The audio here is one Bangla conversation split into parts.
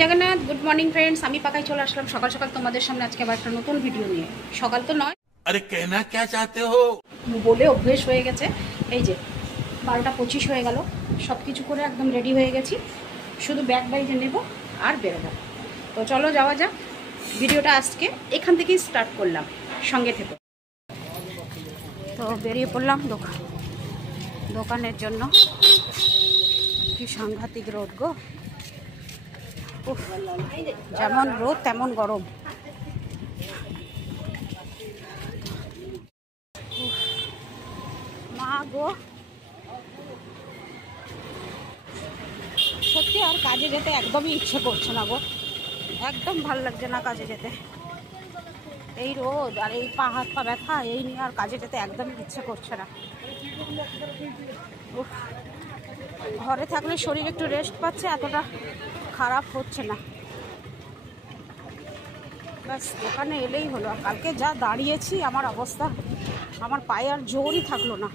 जगन्नाथ गुड मॉर्निंग फ्रेंड्स আমি পাকাই চলে আসলাম সকাল সকাল তোমাদের সামনে আজকে আবার একটা নতুন ভিডিও নিয়ে। সকাল তো নয়, আরে कहना क्या चाहते हो বলে অভ্যেস হয়ে গেছে। এই যে 12:25 হয়ে গেল, সব কিছু করে একদম রেডি হয়ে গেছি, শুধু ব্যাগ বাইজে নেব আর বেরোবো। তো চলো যাওয়া যাক, ভিডিওটা আজকে এখান থেকেই স্টার্ট করলাম, সঙ্গে থেকো। তো বেরিয়ে পড়লাম দোকানের জন্য। কি সাংঘাতিক রোদ গো, যেমন রোদ তেমন গরম। মা গো, সত্যি আর কাজে যেতে একদমই ইচ্ছে করছে না গো, একদম ভালো লাগছে না কাজে যেতে। এই রোদ আর এই পা হাত পা ব্যথা, এই নিয়ে আর কাজে যেতে একদমই ইচ্ছে করছে না। ঘরে থাকলে শরীর একটু রেস্ট পাচ্ছে, এতটা খারাপ হচ্ছে না। ব্যাস দোকানে এলেই হলো। আর কালকে যা দাঁড়িয়েছি, আমার অবস্থা, আমার পায়ে আর জোরই থাকলো না।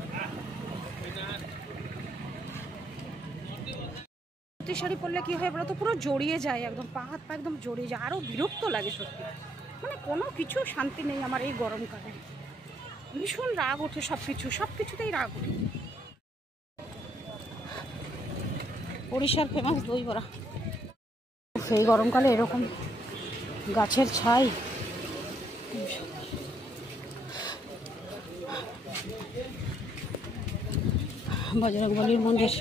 সুতি শাড়ি পরলে কি হয় বলো তো, পুরো জড়িয়ে যায়, একদম পা হাত পা একদম জড়িয়ে যায়, আরও বিরক্ত লাগে সত্যি। মানে কোনো কিছু শান্তি নেই আমার এই গরমকালে, ভীষণ রাগ ওঠে, সব কিছুতেই রাগ ওঠে। উড়িষ্যার ফেমাস দই বড়া, সেই গরমকালে এরকম গাছের ছাই, বজরংবলীর মন্দির।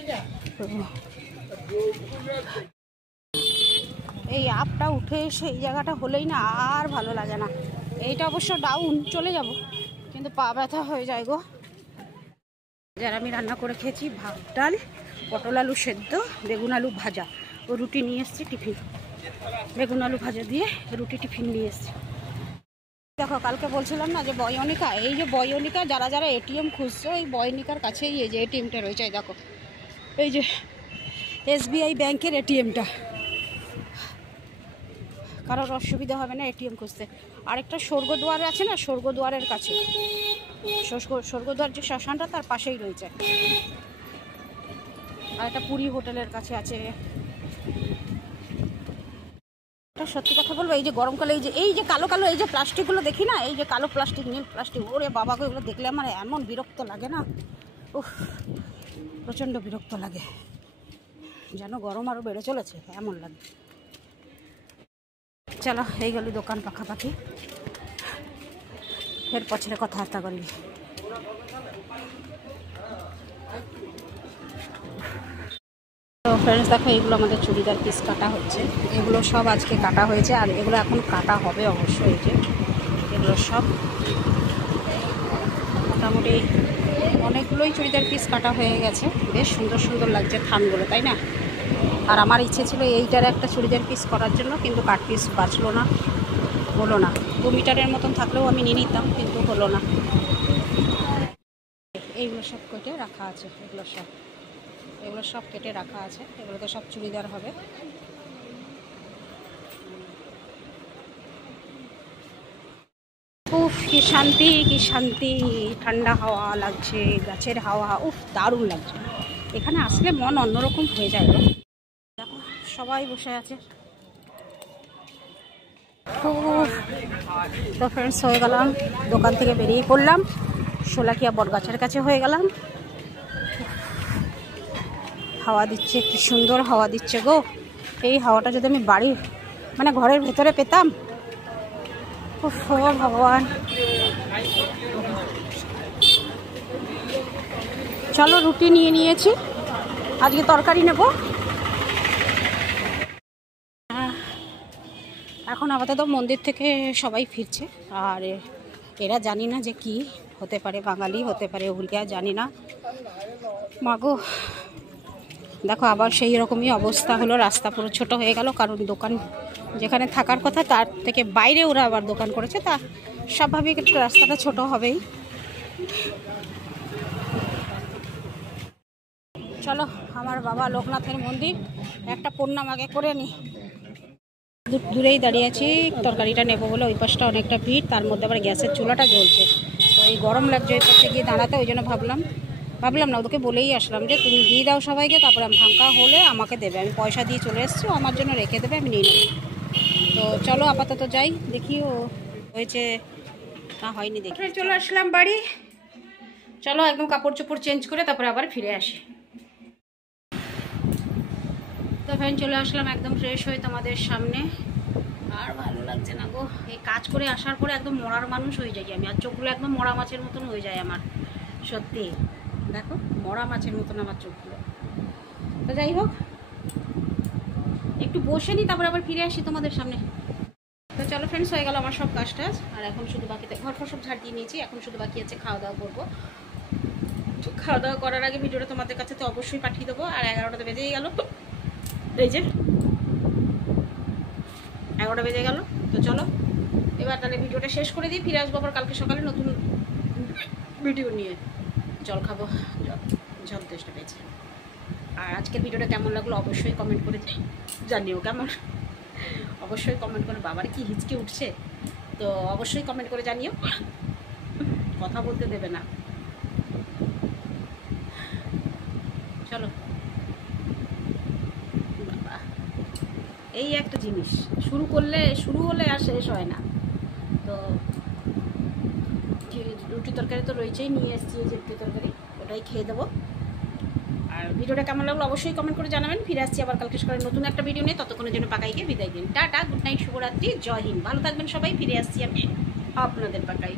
এই আপটা উঠে এসে এই জায়গাটা হলেই না আর ভালো লাগে না। এইটা অবশ্য ডাউন, চলে যাব, কিন্তু পা ব্যথা হয়ে যায় গো। যারা আমি রান্না করে খেয়েছি ভাত ডাল, পটল আলু সেদ্ধ, বেগুন আলু ভাজা, ও রুটি নিয়ে এসেছি টিফিন। বেগুন আলু ভাজা দিয়ে রুটি টিফিন নিয়ে এসেছি। দেখো কালকে বলছিলাম না যে বয়নিকা, এই যে বয়নিকা যারা যারা এটিএম খুঁজছো, এই বয়নিকার কাছেই এই যে এটিএমটা রয়েছে। দেখো এই যে এসবিআই ব্যাংকের এটিএমটা, কারোর অসুবিধা হবে না এটিএম খুঁজতে। আরেকটা স্বর্গদুয়ার আছে না, স্বর্গদুয়ারের কাছে, স্বর্গদুয়ার যে শ্মশানটা তার পাশেই রয়েছে। আর একটা পুরী হোটেলের কাছে আছে। সত্যি কথা বলবো, এই যে গরমকালে এই যে কালো কালো এই যে প্লাস্টিকগুলো দেখি না, এই যে কালো প্লাস্টিক, নীল প্লাস্টিক, ওরে বাবাকে এগুলো দেখলে আমার এমন বিরক্ত লাগে না, উফ প্রচণ্ড বিরক্ত লাগে, যেন গরম আরও বেড়ে চলেছে এমন লাগে। চলো এই গেল দোকান পাখাপাখি, ফের পছরে কথাবার্তা করবি। তো ফ্রেন্ডস দেখো, এইগুলো আমাদের চুড়িদার পিস কাটা হচ্ছে, এগুলো সব আজকে কাটা হয়েছে, আর এগুলো এখন কাটা হবে অবশ্যই। এই যে এগুলো সব মোটামুটি অনেকগুলোই চুড়িদার পিস কাটা হয়ে গেছে, বেশ সুন্দর সুন্দর লাগছে থানগুলো, তাই না? আর আমার ইচ্ছে ছিল এইটার একটা চুড়িদার পিস করার জন্য, কিন্তু কাট পিস বাঁচলো না, হলো না। 2 মিটারের মতন থাকলেও আমি নিয়ে নিতাম, কিন্তু হলো না। এইগুলো সব কেটে রাখা আছে, এগুলো সব কেটে রাখা আছে, এগুলো তো সব চুড়িদার হবে। উফ কি শান্তি, কি শান্তি, ঠান্ডা হাওয়া লাগছে, গাছের হাওয়া, উফ দারুণ লাগছে। এখানে আসলে মন অন্যরকম হয়ে যায়। দেখো সবাই বসে আছে। তো ফ্রেন্ডস হয়ে গেলাম, দোকান থেকে বেরিয়ে পড়লাম, শোলাকিয়া বটগাছের কাছে হয়ে গেলাম। হাওয়া দিচ্ছে, কি সুন্দর হাওয়া দিচ্ছে গো। এই হাওয়াটা যদি আমি বাড়ির মানে ঘরের ভেতরে পেতাম, উফ ভগবান। চলো রুটি নিয়ে নিয়েছি, আজকে তরকারি নেব। এখন আপাতত মন্দির থেকে সবাই ফিরছে, আর এরা জানি না যে কি হতে পারে, বাঙালি হতে পারে উল্টা, জানি না। মাগো দেখো আবার সেই রকমই অবস্থা হলো, রাস্তা পুরো ছোট হয়ে গেল, কারণ দোকান যেখানে থাকার কথা তার থেকে বাইরে ওরা আবার দোকান করেছে, তা স্বাভাবিক একটু রাস্তাটা ছোট হবেই। চলো আমার বাবা লোকনাথের মন্দির, একটা প্রণাম আগে করে নি। দূরেই দাঁড়িয়ে আছি, তরকারিটা নেবো বলে। ওই পাশটা অনেকটা ভিড়, তার মধ্যে আবার গ্যাসের চুলাটা জ্বলছে, তো এই গরম লাগছে ওই পাশে গিয়ে দাঁড়াতে, ওই জন্য ভাবলাম ভাবলাম না, ওদেরকে বলেই আসলাম যে তুমি দিয়ে দাও সবাইকে, তারপরে আমি ফাঁকা হলে আমাকে দেবে, আমি পয়সা দিয়ে চলে এসেছি, ও আমার জন্য রেখে দেবে, আমি নিয়ে নেবো। তো চলো আপাতত যাই, দেখি ও হয়েছে না হয়নি দেখি। চলে আসলাম বাড়ি, চলো একদম কাপড় চোপড় চেঞ্জ করে তারপরে আবার ফিরে আসি। তো ফ্রেন্ড চলে আসলাম একদম ফ্রেশ হয়ে তোমাদের সামনে। আর ভালো লাগছে না গো, এই কাজ করে আসার পরে একদম মরার মানুষ হয়ে যাই আমি, আর চোখগুলো একদম মরা মাছের মতন হয়ে যায় আমার, সত্যি দেখো মরা মাছের মতন আমার চোখগুলো। তো যাই হোক একটু বসে নিই, তারপরে আবার ফিরে আসি তোমাদের সামনে। তো চলো ফ্রেন্ডস, হয়ে গেল আমার সব কাজ টাজ, আর এখন শুধু বাকিতে ঘর ফর সব ঝাড় দিয়ে নিয়েছি, এখন শুধু বাকি আছে খাওয়া দাওয়া করবো। খাওয়া দাওয়া করার আগে ভিডিওটা তোমাদের কাছে তো অবশ্যই পাঠিয়ে দেবো। আর 11টা বেজেই গেল, এই যে 11টা বেজে গেল। তো চলো এবার তাহলে ভিডিওটা শেষ করে দিই, ফিরে আসবো আবার কালকে সকালে নতুন ভিডিও নিয়ে। জল খাবো, জল তেষ্টা পেয়েছে। আর আজকের ভিডিওটা কেমন লাগলো অবশ্যই কমেন্ট করে জানিও, কেমন অবশ্যই কমেন্ট করে। বাবার কি হিচকে উঠছে, তো অবশ্যই কমেন্ট করে জানিও, কথা বলতে দেবে না। চলো বাবা, এই একটা জিনিস শুরু হলে আর শেষ হয় না। তো রুটি তরকারি তো রয়েছেই, নিয়ে এসেছি যে রুটি তরকারি, ওটাই খেয়ে দেবো। আর ভিডিওটা কেমন লাগলো অবশ্যই কমেন্ট করে জানাবেন। ফিরে আসছি আবার কালকে সকালে নতুন একটা ভিডিও নিয়ে, ততক্ষণের জন্য পাকাইকে বিদায় দিন। টাটা, গুড নাইট, শুভরাত্রি, জয় হিন্দ, ভালো থাকবেন সবাই। ফিরে আসছি আমি আপনাদের পাকাই।